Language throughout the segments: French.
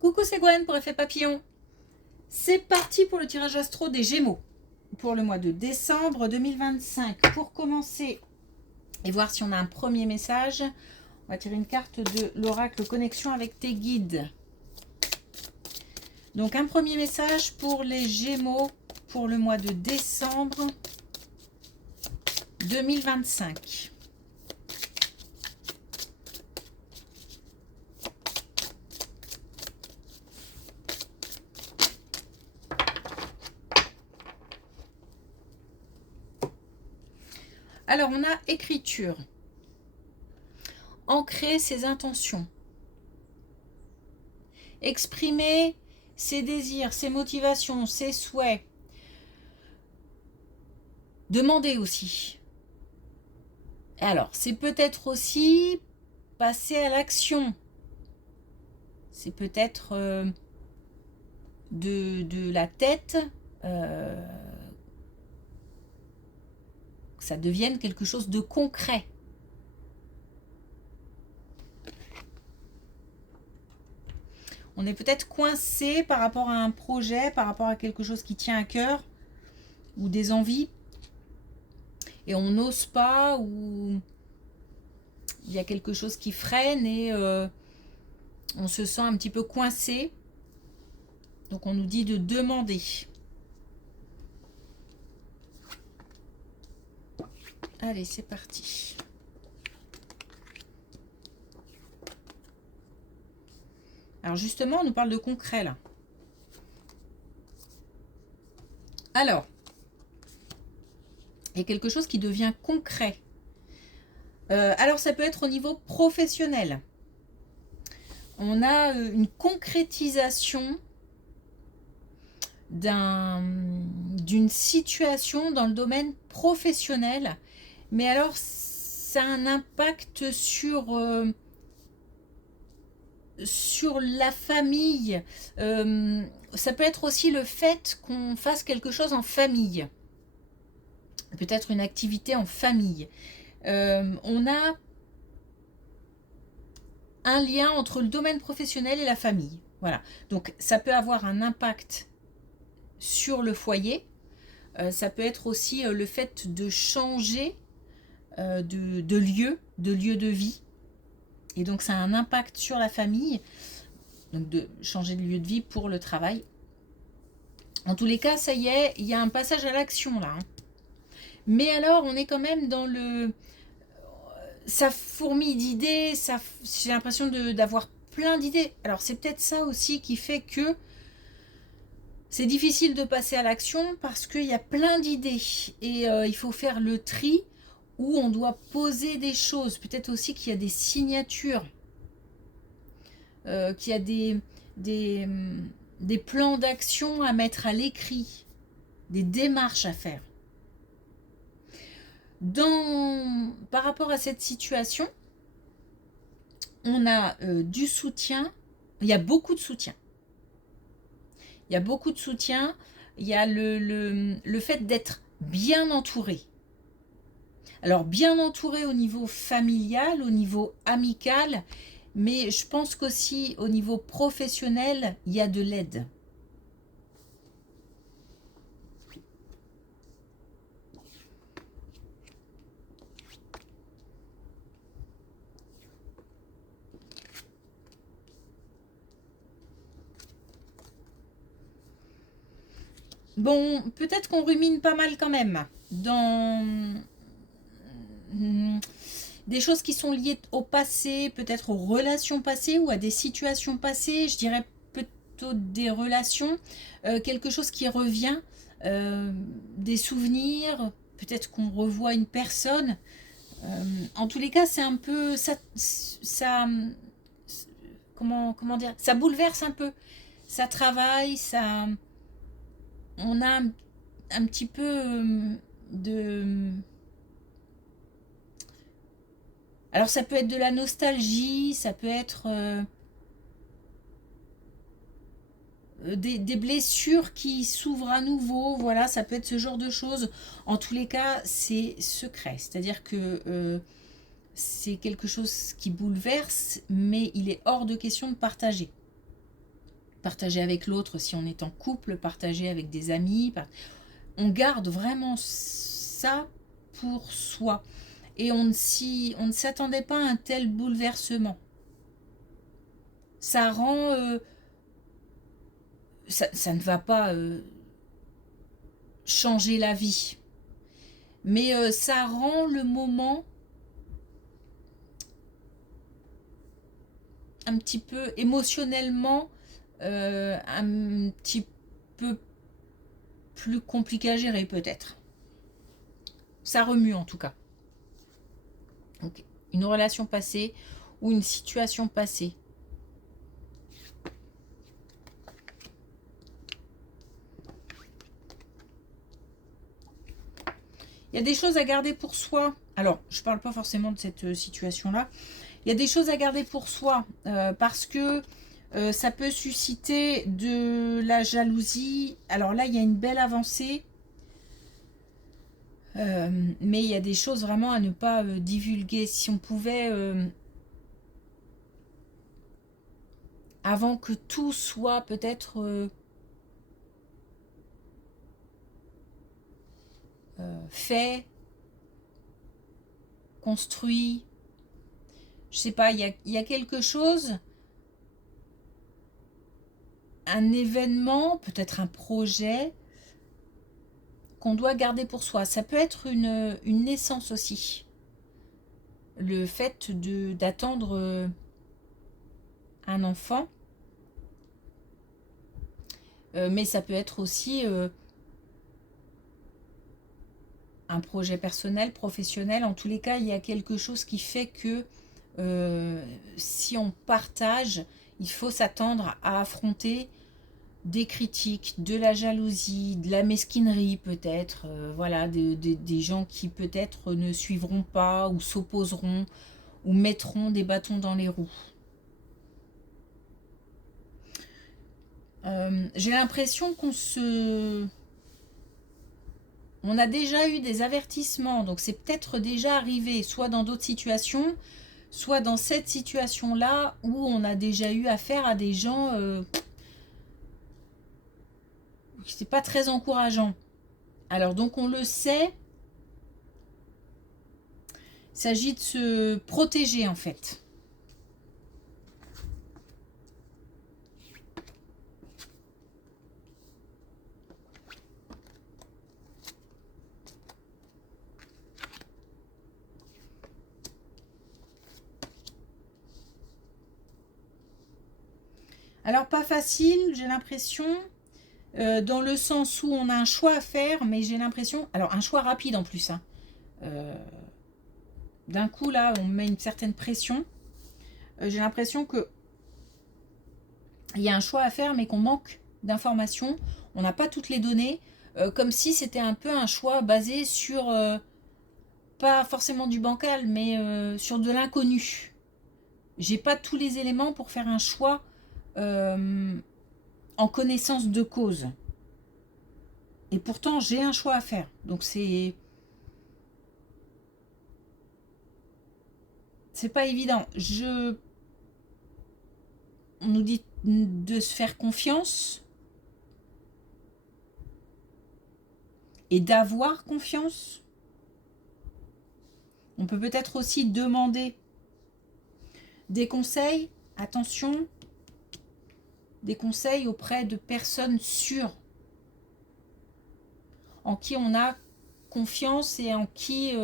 Coucou, c'est Gwen pour Effet Papillon. C'est parti pour le tirage astro des Gémeaux pour le mois de décembre 2025. Pour commencer et voir si on a un premier message, on va tirer une carte de l'oracle Connexion avec tes guides. Donc un premier message pour les Gémeaux pour le mois de décembre 2025. Alors, on a écriture. Ancrer ses intentions. Exprimer ses désirs, ses motivations, ses souhaits. Demander aussi. Alors, c'est peut-être aussi passer à l'action. C'est peut-être de la tête que ça devienne quelque chose de concret. On est peut-être coincé par rapport à un projet, par rapport à quelque chose qui tient à cœur, ou des envies, et on n'ose pas, ou il y a quelque chose qui freine, et on se sent un petit peu coincé. Donc on nous dit de demander. Allez, c'est parti. Alors justement, on nous parle de concret là. Alors, il y a quelque chose qui devient concret. Alors ça peut être au niveau professionnel. On a une concrétisation d'une situation dans le domaine professionnel. Mais alors, ça a un impact sur la famille. Ça peut être aussi le fait qu'on fasse quelque chose en famille. Peut-être une activité en famille. On a un lien entre le domaine professionnel et la famille. Voilà. Donc, ça peut avoir un impact sur le foyer. Ça peut être aussi le fait de changer de lieu de vie. Et donc, ça a un impact sur la famille. Donc, de changer de lieu de vie pour le travail. En tous les cas, ça y est, il y a un passage à l'action là. Mais alors, on est quand même dans le... Ça fourmille d'idées, j'ai l'impression d'avoir plein d'idées. Alors, c'est peut-être ça aussi qui fait que c'est difficile de passer à l'action parce qu'il y a plein d'idées. Et il faut faire le tri où on doit poser des choses. Peut-être aussi qu'il y a des signatures, qu'il y a des plans d'action à mettre à l'écrit, des démarches à faire. Par rapport à cette situation, on a du soutien, il y a beaucoup de soutien. Il y a beaucoup de soutien, il y a le fait d'être bien entouré. Alors bien entouré au niveau familial, au niveau amical, mais je pense qu'aussi au niveau professionnel, il y a de l'aide. Bon, peut-être qu'on rumine pas mal quand même dans des choses qui sont liées au passé, peut-être aux relations passées ou à des situations passées. Je dirais plutôt des relations, quelque chose qui revient, des souvenirs, peut-être qu'on revoit une personne. En tous les cas, c'est un peu comment dire, ça bouleverse un peu, ça travaille, ça, on a un petit peu de... Alors ça peut être de la nostalgie, ça peut être des blessures qui s'ouvrent à nouveau, voilà, ça peut être ce genre de choses. En tous les cas, c'est secret, c'est-à-dire que c'est quelque chose qui bouleverse, mais il est hors de question de partager. partager avec l'autre si on est en couple, partager avec des amis. On garde vraiment ça pour soi. Et on ne s'attendait pas à un tel bouleversement. Ça rend... ça ne va pas changer la vie. Mais ça rend le moment un petit peu émotionnellement un petit peu plus compliqué à gérer peut-être. Ça remue en tout cas. Donc, une relation passée ou une situation passée. Il y a des choses à garder pour soi. Alors, je ne parle pas forcément de cette situation-là. Il y a des choses à garder pour soi parce que ça peut susciter de la jalousie. Alors là, il y a une belle avancée. Mais il y a des choses vraiment à ne pas divulguer. Si on pouvait, avant que tout soit peut-être fait, construit, je sais pas, il y a quelque chose, un événement, peut-être un projet qu'on doit garder pour soi. Ça peut être une naissance aussi. Le fait d'attendre un enfant. Mais ça peut être aussi un projet personnel, professionnel. En tous les cas, il y a quelque chose qui fait que si on partage, il faut s'attendre à affronter des critiques, de la jalousie, de la mesquinerie peut-être, voilà, des gens qui peut-être ne suivront pas ou s'opposeront ou mettront des bâtons dans les roues. J'ai l'impression on a déjà eu des avertissements, donc c'est peut-être déjà arrivé, soit dans d'autres situations, soit dans cette situation-là où on a déjà eu affaire à des gens c'est pas très encourageant. Alors donc on le sait, il s'agit de se protéger en fait. Alors pas facile, j'ai l'impression, dans le sens où on a un choix à faire, mais j'ai l'impression, alors un choix rapide en plus, hein. D'un coup là on met une certaine pression. J'ai l'impression que il y a un choix à faire mais qu'on manque d'informations, on n'a pas toutes les données, comme si c'était un peu un choix basé sur, pas forcément du bancal, mais sur de l'inconnu. J'ai pas tous les éléments pour faire un choix en connaissance de cause. Et pourtant, j'ai un choix à faire. Donc c'est pas évident. On nous dit de se faire confiance et d'avoir confiance. On peut peut-être aussi demander des conseils. Attention, des conseils auprès de personnes sûres, en qui on a confiance et en qui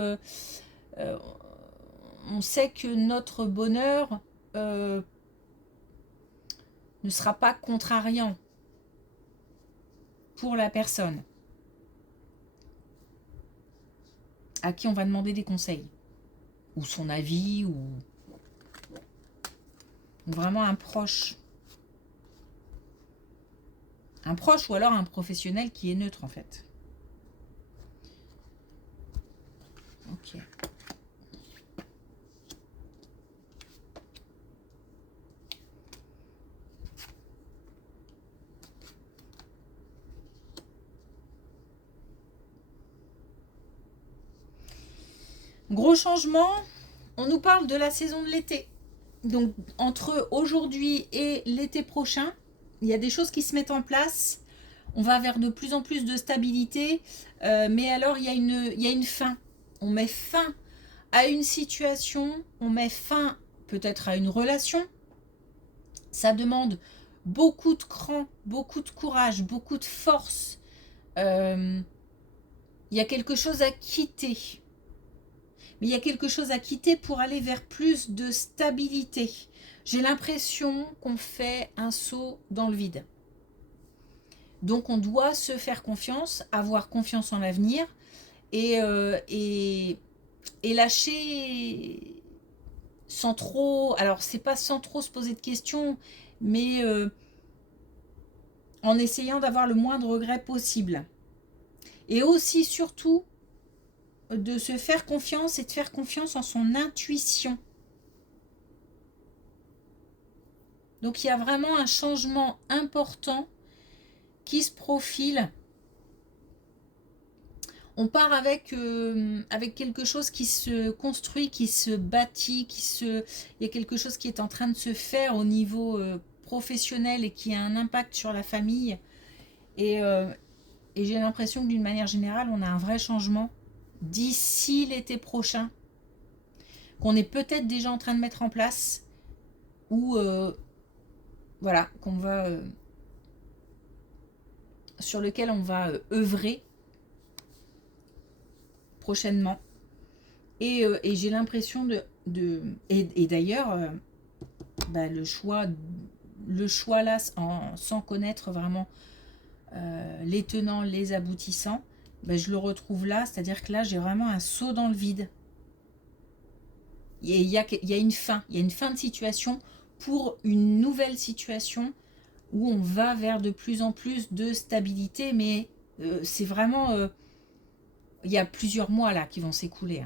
on sait que notre bonheur ne sera pas contrariant pour la personne à qui on va demander des conseils ou son avis ou vraiment un proche ou alors un professionnel qui est neutre en fait. Ok. Gros changement, on nous parle de la saison de l'été. Donc entre aujourd'hui et l'été prochain, il y a des choses qui se mettent en place. On va vers de plus en plus de stabilité. Mais alors, il y a une fin. On met fin à une situation. On met fin peut-être à une relation. Ça demande beaucoup de cran, beaucoup de courage, beaucoup de force. Il y a quelque chose à quitter. Mais il y a quelque chose à quitter pour aller vers plus de stabilité. J'ai l'impression qu'on fait un saut dans le vide. Donc on doit se faire confiance, avoir confiance en l'avenir et lâcher sans trop... Alors c'est pas sans trop se poser de questions, mais en essayant d'avoir le moins de regrets possible. Et aussi surtout de se faire confiance et de faire confiance en son intuition. Donc il y a vraiment un changement important qui se profile. On part avec quelque chose qui se construit, qui se bâtit, il y a quelque chose qui est en train de se faire au niveau professionnel et qui a un impact sur la famille. Et j'ai l'impression que d'une manière générale, on a un vrai changement d'ici l'été prochain, qu'on est peut-être déjà en train de mettre en place, ou voilà, qu'on va sur lequel on va œuvrer prochainement. Et j'ai l'impression et d'ailleurs le choix là, sans connaître vraiment les tenants, les aboutissants, je le retrouve là, c'est-à-dire que là j'ai vraiment un saut dans le vide. Il y a une fin, il y a une fin de situation pour une nouvelle situation où on va vers de plus en plus de stabilité, mais c'est vraiment il y a plusieurs mois là qui vont s'écouler.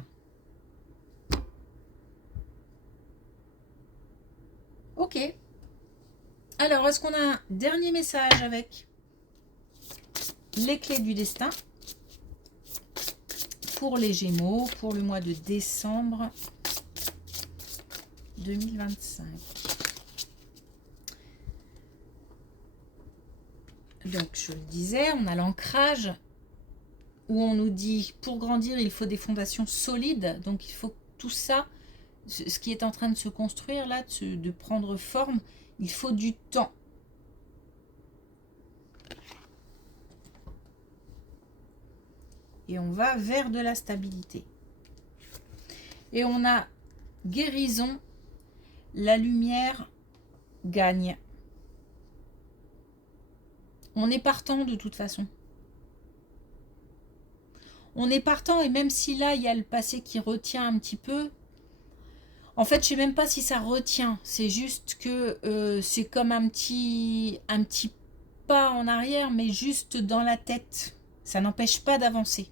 Ok. Alors, est-ce qu'on a un dernier message avec les clés du destin pour les Gémeaux pour le mois de décembre 2025? Donc, je le disais, on a l'ancrage où on nous dit, pour grandir, il faut des fondations solides. Donc, il faut tout ça, ce qui est en train de se construire là, de prendre forme, il faut du temps. Et on va vers de la stabilité. Et on a guérison, la lumière gagne. On est partant de toute façon. On est partant, et même si là, il y a le passé qui retient un petit peu, en fait, je ne sais même pas si ça retient. C'est juste que c'est comme un petit pas en arrière, mais juste dans la tête. Ça n'empêche pas d'avancer.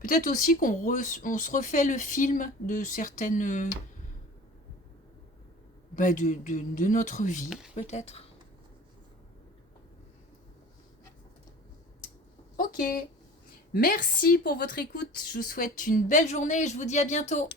Peut-être aussi qu'on se refait le film de certaines... de notre vie, peut-être. Ok. Merci pour votre écoute. Je vous souhaite une belle journée et je vous dis à bientôt.